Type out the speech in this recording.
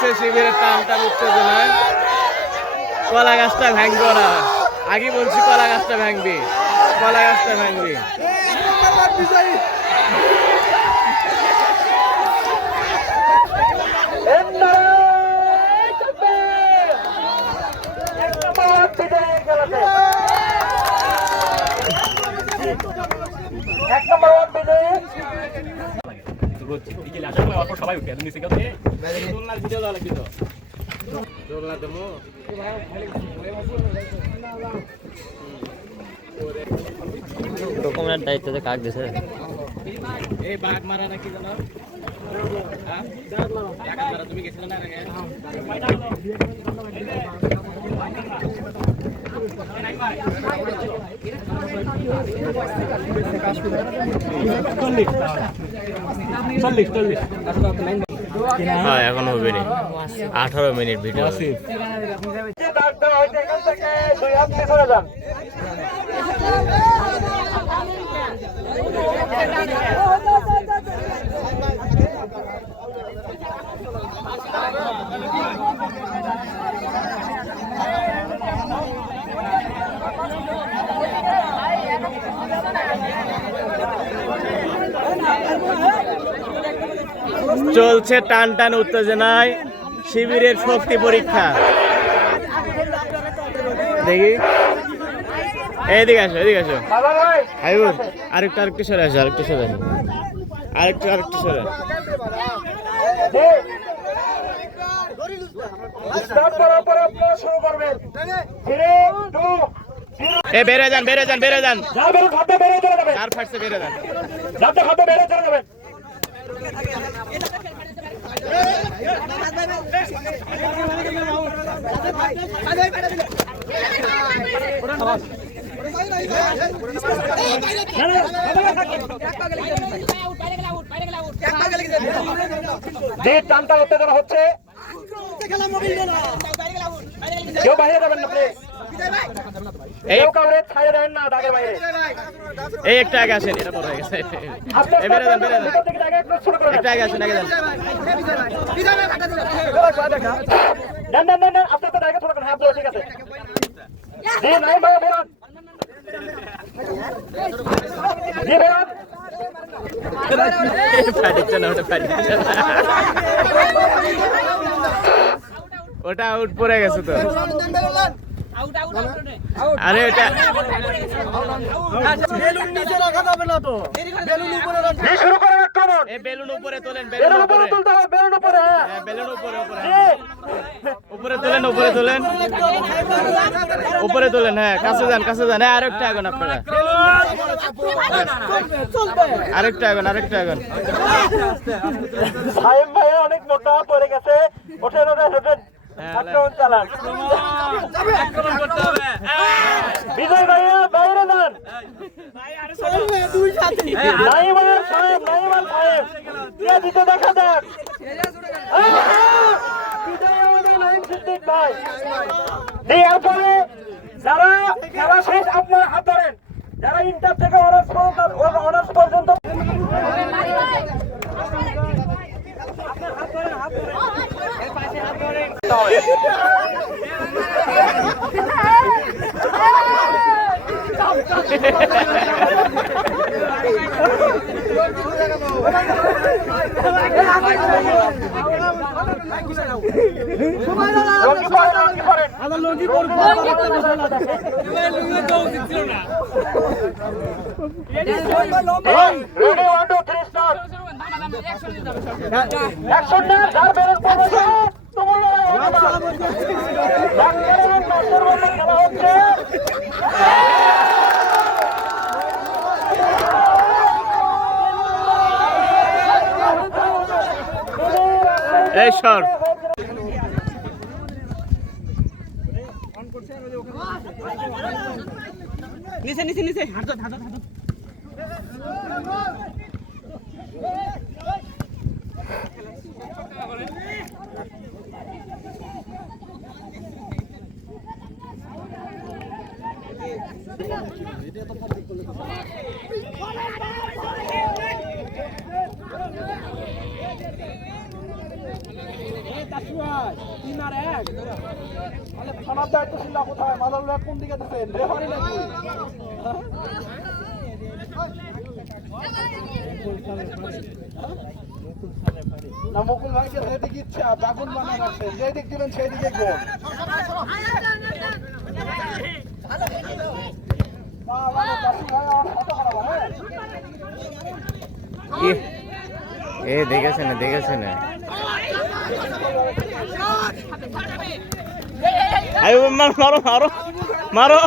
চলছে শিবিরের টান উত্তেজনায়। কলা গাছটা ভাঙবো না আগে বলছি কলা গাছটা ভাঙবি। কলা গাছটা ভাঙবি। এক নম্বর ওয়ার্ড বিজয়ী বিকেলে আসার সময় অল্প সবাই উঠে। কেউ থেকে দোলনার ভিডিও দেওয়া লাগবে তো? দোলনা দেবো। ডকুমেন্ট দায়িত্ব তো কাক দিছে। এই বাঘ মারা নাকি জানো? বাঘ মারা তুমি গেছিলে না আগে? হ্যাঁ এখন হবে নি। আঠারো মিনিট ভিডিও যে ডাক দেওয়া হয়েছে এখান থেকে দুই হাত নিয়ে সরে যান চলছে টান টান উত্তেজনায় শিবিরের শক্তি পরীক্ষা। দেখি। এইদিকে আসো, এদিকে আসো। হাইবুর আরেকটু আরেকটু সরে আসো, আরেকটু সরে আসো। আরেকটু আরেকটু সরে। আসো। এ বেড়ে যান বেড়ে যান বেড়ে যান। বেরো চার ফাটছে বেড়ে যান। যে টানটা উত্তেজনা হচ্ছে কেউ বাইরে যাবেন না প্লিজ এই কেউ কাউরে ছাড়ে না দাগের বাইরে। এই একটা আগে আসেন এটা বড় হয়ে গেছে। এই একটু আগে আসেন আগে দেন। দেন দেন দেন ঠিক আছে। জি নাই বেরোন জি বেরোন না তো আরে ওটা জি শুরু করেন আক্রমণ এই বেলুন উপরে তোলেন বেলুন বেলুন উপরে উপরে তুলতে হবে বেলুন উপরে হ্যাঁ হ্যাঁ বেলুন উপরে উপরে উপরে তোলেন উপরে তোলেন উপরে তোলেন হ্যাঁ কাছে যান কাছে যান হ্যাঁ আরেকটা আগুন আপনারা আরেকটা আগুন আরেকটা আগুন সাহেব ভাই অনেক মোটা পড়ে গেছে ওঠেন ওঠেন ওঠেন বিজয় বাইরে যান সাহেব ইয়া দিতে দেখা যাক বিজয় আমাদের ভাই এরপরে যারা খেলা শেষ আপনারা হাত ধরেন যারা ইন্টার থেকে অনার্স পর্যন্ত অনার্স পর্যন্ত লঙ্গি পরেন লঙ্গি পরেন রেডি লড়াই হবে নার্সের মধ্যে নিচে নিচে নিচে। হাঁটো হাঁটো হাঁটো। কোথায় কোন দিকে না মুকুল ভাইকে যেদিকে ইচ্ছা বাগুন বানিয়ে রাখছেন যেই দিক দিবেন সেই দিকে গোল না, মানে বাসু ভাই আমার ফটো করাবো, হ্যাঁ? কি এ দেখেছে না দেখেছে না আরে মারো মারো মারো মারো।